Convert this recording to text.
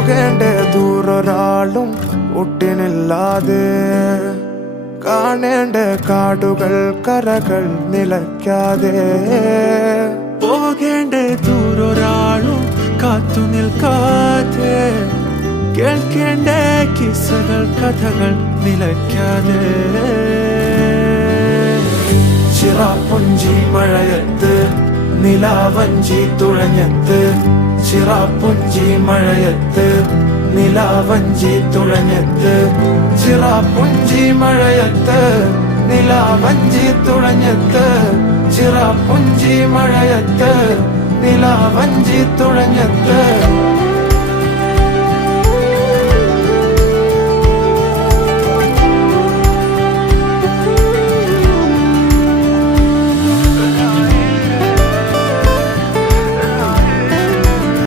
പോകേണ്ട ദൂരൊരാളും ഒട്ടിനില്ലാതെ, കാണേണ്ട കാടുകൾ കരകൾ നിലയ്ക്കാതെ, പോകേണ്ട ദൂരൊരാളും കാത്തു നിൽക്കാതെ, കേൾക്കേണ്ട കിസ്സകൾ കഥകൾ നിലയ്ക്കാതെ. ചിറാപ്പുഞ്ചി മഴയത്ത് നിലാവഞ്ചി തുഴഞ്ഞത്ത്, ചിറാപ്പുഞ്ചി മഴയത്ത് നിലാവഞ്ചി തുഴഞ്ഞത്ത്, ചിറാപ്പുഞ്ചി മഴയത്ത് നിലാവഞ്ചി തുഴഞ്ഞത്ത്, ചിറാപ്പുഞ്ചി മഴയത്ത് നിലാവഞ്ചി തുഴഞ്ഞത്ത്.